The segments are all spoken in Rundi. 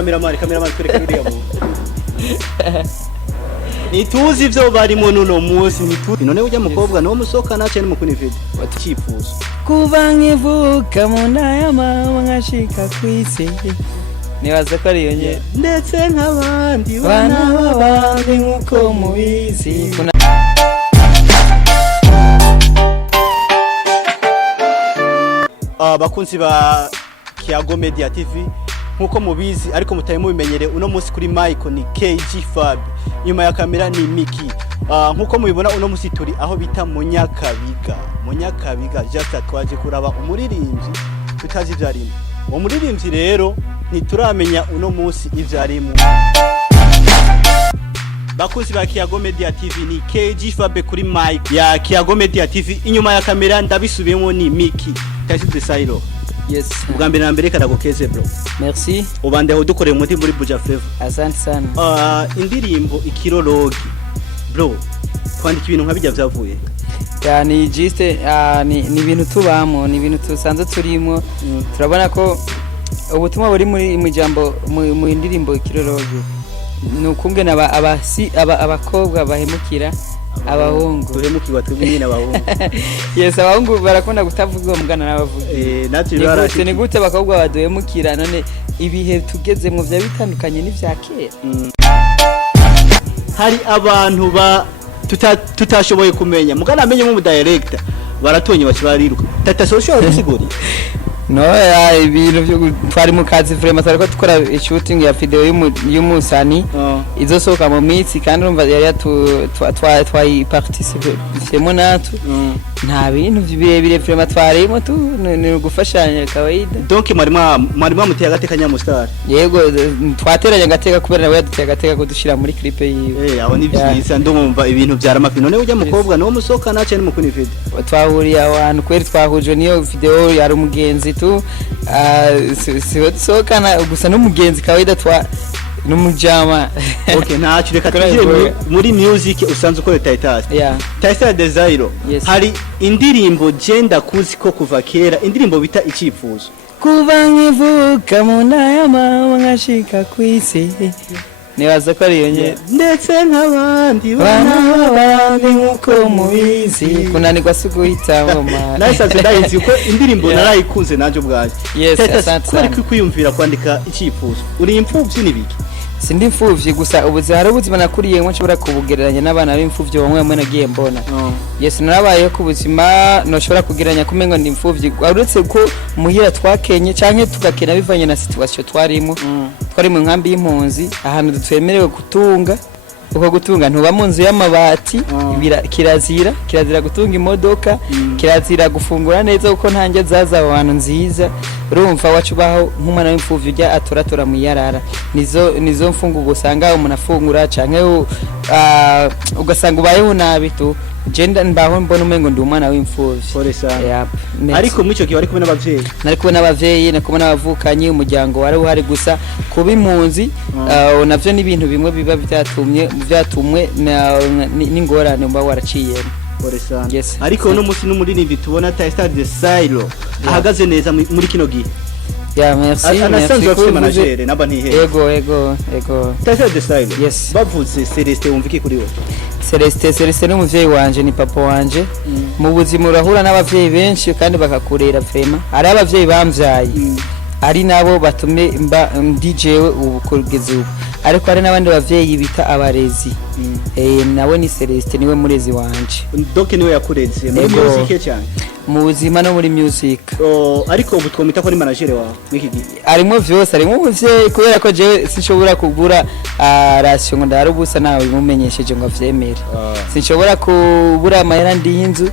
cameraman kwereka ruriya mu nituzi ivyo barimo nuno munsi nituzi none ujya mukobwa no musoka nace ni mukuni video batikifuza kuva nkivuka mu ndaya mama nkashika kwisi nibaza ko ari yonye ndetse nk'abandi bana b'abandi nkuko mubizi bakunzi ba Kiago Media TV nkuko mubizi ariko mutaye mubimenyere uno munsi kuri Michael ni KG Fab nyuma ya kamera ni Miki nkuko mubibona uno munsi turi aho bita Munyakabiga just twaje kuraba umuririmbyi tutazi ivyarimo umuririmbyi rero ntituramenya uno munsi ivyarimo bakunzi ba Kiago Media TV ni KG Fab kuri Mic ya Kiago Media TV inyuma ya kamera ndabisubiyemo ni Miki Tashi de Sairo. Yes. Ubwambere na mbere karagokeze bro. Merci. Ubande aho dukoreye umuti muri Buja Flavor. Asante sana. Indirimbo ikirologi. Bro, kwandika ibintu nkabijya byavuye. Ya ni juste ni ibintu tubamo, ni ibintu tusanze turimo. Turabona ko ubutumwa buri muri imijambo mu indirimbo ikirologi. Nukungena abakobwa bahemukira abahungu duhemukirwa twebwe nyine abahungu. Yes, abahungu barakunda gutavuga umugana n'abavuga. Natwe ni gute abakobwa baduhemukira none ibihe tugeze mu bya bitandukanye n'ivya kera. Hari abantu tutashoboye kumenya mugana amenye mu director baratonye bakibariruka tata social gusiguri. No ibintu byo twari mu kazi vraiment ariko tukora shooting ya video y'umusani izosoka mu mitsi kandi urumva yari twayi participemo natu nta bintu birebire vraiment twarimo tu ni gufashanya kawaida donc marima muteye agateka nyamustar yego twateranya agateka kubera nawe yaduteye agateka ko dushira muri clip yiwe aho ni byiza ndumva ibintu byaramafi none ujya mukobwa no musoka nace ni mukuni video twahuriye abantu kweri twahuje niyo video yari umugenzi tu sokana gusa n'umugenzi kawaida numujama okay ntacu reka tujye muri music usanzwe ukora Titus Titus Desire hari indirimbo genda kuzi ko kuva kera indirimbo bita icyifuzo kuva nkivuka mu ndaya mama nkashika kwisi nibaza ko ari yonye ndetse nk'abandi bana b'abandi nkuko mubizi kunanirwa suguhita mama nasanze ndayizi ko indirimbo narayikunze nanje ubwaje yes asante ko kwiyumvira kwandika icyifuzo uri impfuvyi nibiki sindi mfuvyi gusa ubuzi hari ubuzima nakuriye ngo nshobora kubugereranya n'abana b'imfuvyi bamwe nagiye mbona yes narabaye ku buzima no shobora kugereranya kumengo ndi mfuvyi uretse ko muhira twakenye canke tugakena bivanye na situation twarimo twari mu nkambi y'impunzi ahantu dutwemerewe gutunga uko gutunga ntuba mu nzu y'amabati kirazira gutunga imodoka kirazira gufungura neza uko ntange zaza abantu nziza urumva wacubaho nk'umwana w'imfuvyi ujya atoratora mu yarara nizo mfungu gusanga umuntu afungura canke ugasanga ubayeho nabi tu genda mbaho mbona umengo ndi umwana w'imfuvyi ariko mu cyo kiba ari kumwe n'abavyeyi nari kumwe n'abavyeyi no kumwe n'abavukanye umuryango wari uhari gusa kuba impunzi navyo n'ibintu bimwe biba byatumwe n'ingorane mba waraciyemo yes ariko no musi n'umurinimbi tubona Titus Desire ahagaze neza muri kino gihe ya merci anasanzwe afite manager naba ntihe ego Titus Desire yes bavuze Celeste wumviki kuri we Celeste n'umuvyeyi wanje ni papa wanje mu buzima urahura n'abavyeyi benshi kandi bakakurera vraiment ari abavyeyi bamvyaye ari nabo batume DJ we ubu kugeza ubu ariko hari n'abandi bavyeyi bita abarezi nawe ni Celeste niwe murezi wanje donc niwe yakureze muri music cyane mu buzima no muri music ariko ubu twomita ko ari manager wawe mwiki gihe arimo vyose arimo umuvyeyi kubera ko je sinshobora kugura ratio ngo ndari ubusa nawe bimumenyesheje ngo avyemere sinshobora kubura amahera ndi inzu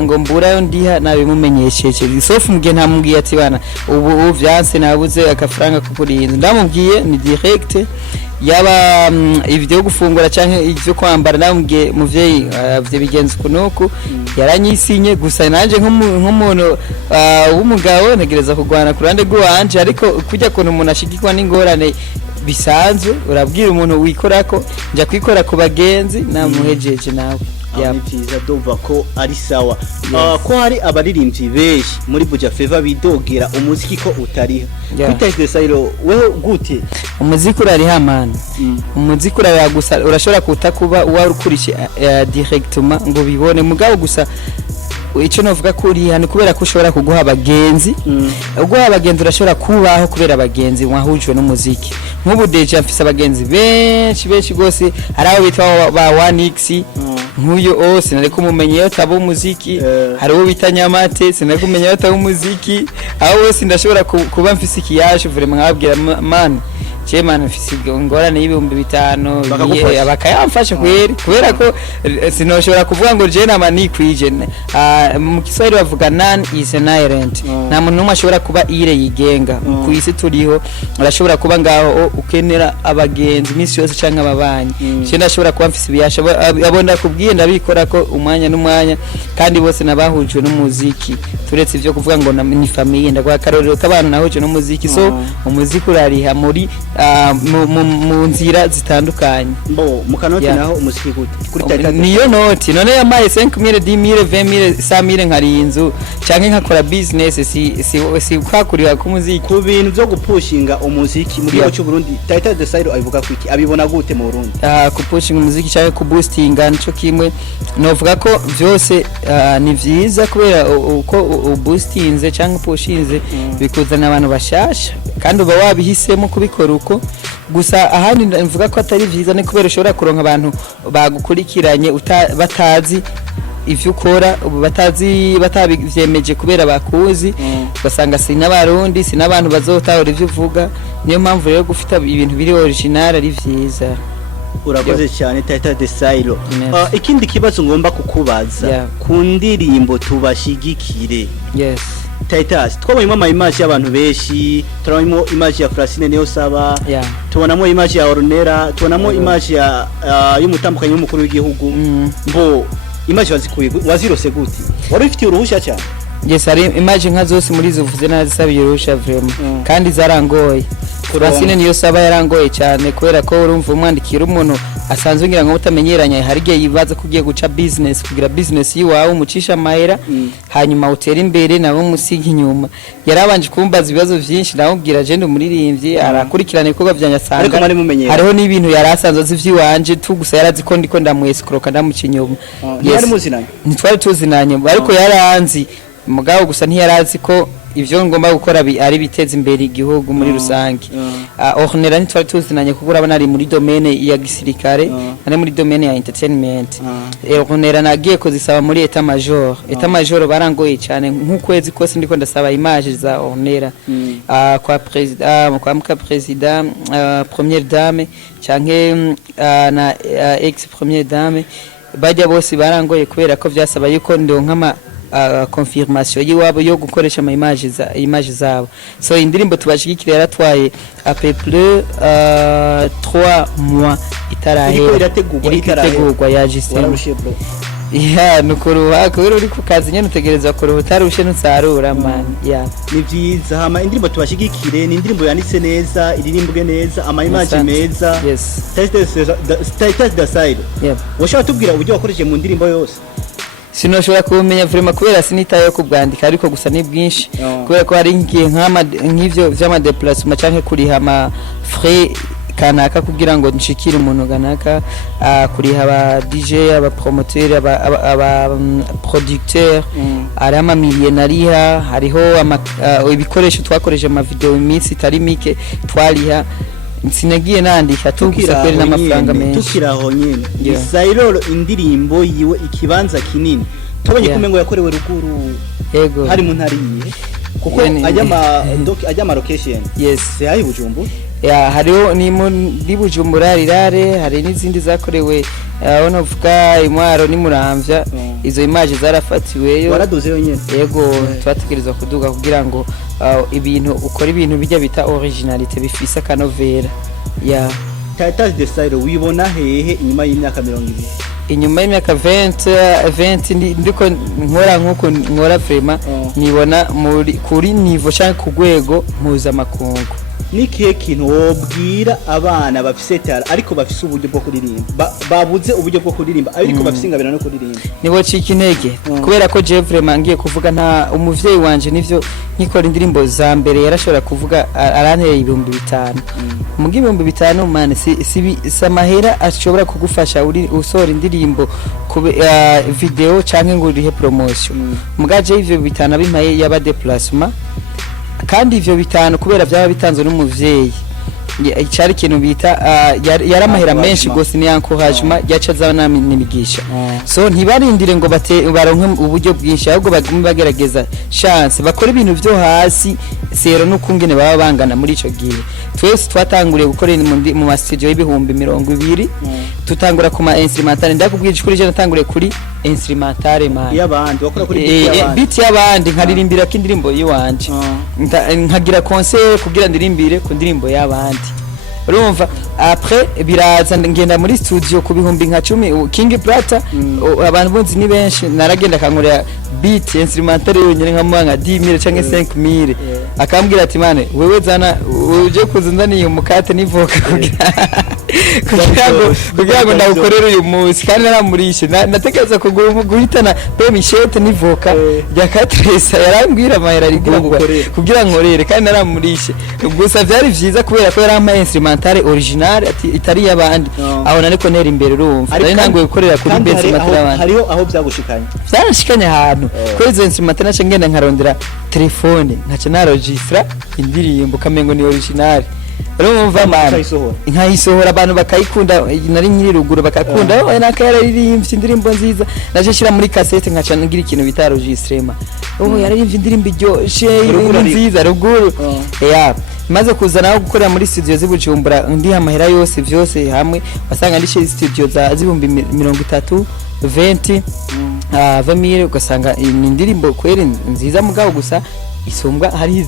ngo mburayo ndiha nawe bimumenyesheje sauf mugihe ntamubwiye ati bana ubu vyanse nabuze akafaranga kugura inzu ndamubwiye ni direct yaba ibyo gufungura canke ivyo kwambara namubwiye muvyeyi vye bigenze kunuko yaranyisinye gusa nanje nk'umuntu w'umugabo negereza kugwana ku rande rwanje ariko kujya kuntu umuntu ashigikwa n'ingorane bisanzwe urabwira umuntu wikorako nja kwikora ku bagenzi namuhejeje nawe Yep. ni byiza dova ko ari sawa. Ko hari abaririmbyi benshi muri Buja Flava bidogera umuziki ko utariha. Yeah. Kuri Test Silo wewe gute? umuziki urariha man umuziki urariha gusa urashobora kutakuba uwarukurishe directement ngo bibone mugabo gusa icyo novuga kuri hano kubera ko ushobora kuguha abagenzi uguha abagenzi urashobora kubaho kubera abagenzi mwahujwe n'umuziki nk'ubu deja mfise abagenzi benshi gose hari abo bitwa ba 1x nk'uyo ose nari kumumenyeyo tabo umuziki hari uwo bita Nyamate sinari kumenyeyo tabo umuziki aho bose ndashobora kuba mfise ikiyaje vraiment nkabwira man Chemana mfise ingorane y'ibihumbi 5 bakayamfasha kweri kubera ko sinoshobora kuvuga ngo je nama nikwije mu Kiswahili bavuga none is an island nta muntu numwe ashobora kuba ire yigenga ku isi turiho urashobora kuba ngaho ukenera abagenzi misi yose canke ababanyi je ndashobora kuba mfise ibiyasha abonda kubwiye ndabikora ko umwanya n'umwanya kandi bose nabahujwe n'umuziki turetse ivyo kuvuga ngo ni famille ndagwa karorero k'abantu nahujwe n'umuziki so umuziki urariha muri mu nzira zitandukanye mbo mukanoti naho umuziki gute kuri Teta niyo noti none yamaye 5000 10000 20000 100000 nkari inzu canke nkakora business si kwakurira ku muziki ku bintu byo gupushinga umuziki muri cyo Burundi Teta de Silo abivuga kwiki abibona gute mu Burundi kupushinga umuziki canke ku boostinga nico kimwe novuga ko byose ni vyiza kubera uko boostinze canke pushinze bikuzana abantu bashasha kandi uba wabihisemo kubikora uko gusa ahandi mvuga ko atari vyiza ne kubera ushobora kuronka abantu bagukurikiranye batazi ivyo ukora batabivyemeje kubera bakuzi basanga sinabarundi sinabantu bazotahura ivyo uvuga niyo mpamvu rero gufita ibintu biri original ari vyiza urakoze cyane Teta de Silo ikindi kibazo ngomba kukubaza ku ndirimbo tubashigikire yes Titus twabonye ama image y'abantu benshi turabonye image ya Francine niyo saba tubonamo image ya Ornera tubonamo image ya y'umutambukanye w'umukuru w'igihugu mbo image wazirose gute wari ufite uruhusha cyane yes ari image nka zose muri zo vuze nazisabiye uruhusha vraiment kandi zarangoye Francine niyo saba yarangoye cyane kubera ko urumva umwandikira umuntu asanzwe ngira ngo utamenyeranye hari giye yibaza kugiye guca business kugira business yiwawe umucisha mahera hanyuma utera imbere nabo musigi nyuma yarabanje kumbaza ibibazo byinshi namubwira je ndumuririmbyi arakurikirana ibikorwa byanya sanga hariho n'ibintu yarasanzwe zivyiwanje tugusa yarazi ko ndiko ndamwescroka ndamucinyuma yari muzinanye ntitwari tuzinanye ariko yaranzi mugabo gusa ntiyarazi ko ivyo ngomba gukora ari biteza imbere igihugu muri rusange Ornera ntitwari tuzinanye kuko urabona ari muri domaine ya gisirikare ari muri domaine ya entertainment Ornera nagiye kozisaba muri etat major barangoye cyane nk'ukwezi kose ndiko ndasaba image za Ornera kwa president première dame canke na ex première dame bajya bose barangoye kubera ko vyasaba yuko ndonka confirmation yiwabo yo gukoresha ama image zabo so indirimbo tubashigikira yaratwaye à peu près 3 mois itarategurwa ya Justin nukuruha kubera uri ku kazi nyene utegerezwa kuruha utarushe nusarura man ni byiza hama indirimbo tubashigikire ni indirimbo yanditse neza iririmbwe neza ama image meza Titus de Silo washaka tubwira uburyo wakoresheje mu ndirimbo yose sinoshobora kumenya vraiment kubera sinitaye ko bwandika ariko gusa ni bwinshi kubera ko hari ngiye nk'ivyo vy'ama déplacement canke kuriha ama frais kanaka kugira ngo nshikire umuntu ganaka kuriha aba DJ aba promoteur aba producteur ari ama millionnaire hariho ibikoresho twakoresha ama video iminsi itari mike twariha sinagiye nandika tugusa kweri n'amafaranga menshi tukiraho nyene Silo indirimbo yiwe ikibanza kinini tubonye kumengo yakorewe ruguru yego hari mu ntariye kuko ajya ma location yes yayi Bujumbura hariho ni muri Bujumbura rirare hari n'izindi zakorewe abona vuga imwaro ni Muramvya izo image zarafatiweyo waraduze yonyene yego twategerezwa kuduga kugira ngo ibintu ukora ibintu bijya bita originalite bifisa kanovera Titus de Silo wibona hehe inyuma y'imyaka 20 inyuma y'imyaka 20 ndiko nkora nkuko nkora vraiment nibona kuri niveau cyangwa ku rwego mpuzamakungu nikihe kintu wobwira abana bafise tara ariko bafise uburyo bwo kuririmba babuze uburyo bwo kuririmba ariko bafise ingabira no kuririmba nibo cika intege kubera ko je vraiment ngiye kuvuga nta umuvyeyi wanje nivyo nkikora indirimbo za mbere yarashobora kuvuga aranteye 5,000 mu 5,000 man si amahera ashobora kugufasha usora indirimbo video canke ngo urihe promotion mugaje ivyo 5 bimpaye yaba déplacement kandi ivyo 5 kubera byaba bitanzwe n'umuvyeyi cyari kintu bita yaramahera menshi gose ni encouragement yaca zana n'imigisha so ntibarindire ngo baronke uburyo bwinshi ahubwo bagume bagerageza chance bakora ibintu byo hasi sero n'ukungene baba bangana muri ico gihe twese twatanguriye gukora mu ma studio y'ibihumbi 200 tutangura ku ma instrumental ndakubwije kuri je natanguriye kuri instrumental man y'abandi bakora kuri beat y'abandi nkaririmbira kindirimbo yiwanje nkagira concert kugira ndirimbire ku ndirimbo y'abandi urumva après biraza ngenda muri studio ku bihumbi nka 10 King Plata abantu bonzi ni benshi naragenda kankurira beat instrumental yonyene nka mwanga 10,000 canke 5,000 akambwira ati mane wewe zana uje kuzunzaniye umukate nivoka kugira ngo ndawukorera uyu munsi kandi naramurishe natekereza guhitana pe michete nivoka ya katresa yarambwira amahera rigugwa kugira nkorere kandi naramurishe gusa byari vyiza kubera ko yarama instrumental original ati itari yabandi aho nariko nera imbere urumva nari ntanguye gukorera kuri instrumental y'abandi hariho aho byagushikanye byarashikanye ahantu kuri izo instrumental nace ngenda nkarondera telefone nkaca naregistra indirimbo kamengo ni original urumva man nkayisohora abantu bakayikunda nari nyiri ruguru bakakunda nakayaririmbye indirimbo nziza naje shira muri cassette nkaca ngira ikintu bita registrement yaririmbye indirimbo iryoshe nziza ruguru maze kuzana gukorera muri studio z'Ibujumbura ndi amahera yose vyose hamwe basanga ndi studio za zibumbi 30 20 20,000 ugasanga indirimbo kweri nziza mugabo gusa isumbwa hari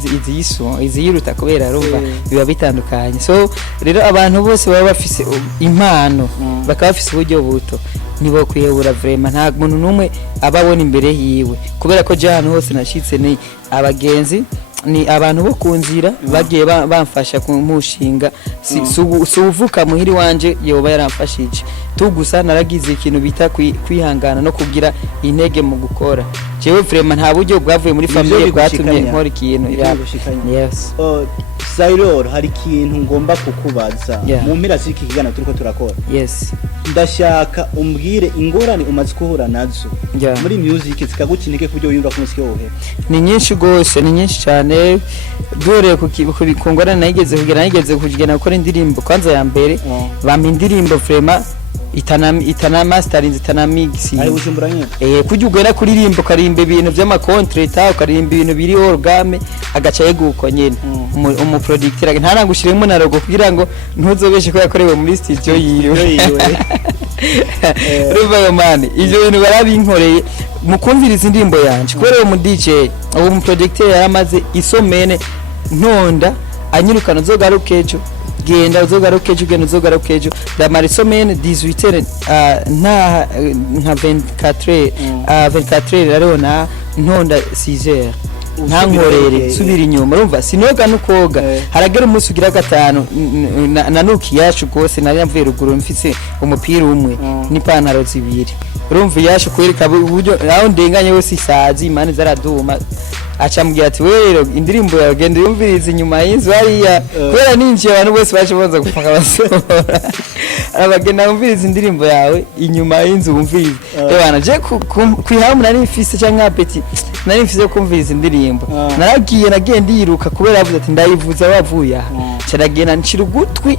iziyiruta kubera rumva biba bitandukanye so rero abantu bose baba bafise impano bakaba bafise uburyo buto nibo kwihebura vraiment nta muntu numwe ababona imbere yiwe kubera ko je hano hose nashitse ni abagenzi ni abantu bo kunzira bagiye bamfasha kumushinga suvuka muhiri wanje yoba yaramfashije tugusa naragize ikintu bita kwihangana no kugira intege mu gukora jewe vraiment nta buryo bwavuye muri famille bwatumye nkora ikintu yes Zairor hari ikintu ngomba kukubaza mu mpera z'iki kigana turiko turakora yes ndashaka umbwire ingorane umaze kuhura nazo muri music zikagukinike kubyo wiyumva ku musiki wowe ni nyinshi gose ni nyinshi cyane dore kukongorana nageze kugena gukora indirimbo kwanza ya mbere bampa indirimbo vraiment itana mastering itana mix ari Bujumbura nyene kujya ugera kuririmbo karimbe ibintu by'ama contract karimbe ibintu biri orgame agaca yeguko nyene umu producteur ntarangushiremo na logo kugira ngo ntuzobeshe ko yakorewe muri studio yiwe ruva man ivyo bintu barabinkoreye mukumviriza indirimbo yanje kubera uwo mu DJ uwo mu producteur yaramaze isomene ntonda anyirukana uzogarukejo genda uzogarukejo genda uzogarukejo damara isomene 18 nka 24 rero na ntonda 6h ntankorere subira inyuma urumva sinoga nukoga haragera umunsi ugira gatanu nanuki yacu gose nari mvuye ruguru mfise umupira umwe n'ipantaro zibiri urumva yacu kwereka uburyo aho ndenganye wose isazi imane zaraduma acambwiye ati we rero indirimbo yawe genda yumviriza inyuma y'inzu hariya kubera ninjiye abantu bose baje bonza gupanga basohora abagenda bumviriza indirimbo yawe inyuma y'inzu bumviriza ebana je kwihamu nari mfise cyangwa apeti nari mfise kumviriza indirimbo naragiye nagenda yiruka kubera avuze ati ndayivuza wavuye aha cyaragenda ncira ugutwi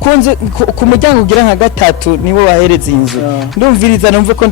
kunze ku muryango ugira nka gatatu nibo bahereza inzu ndumviriza numve ko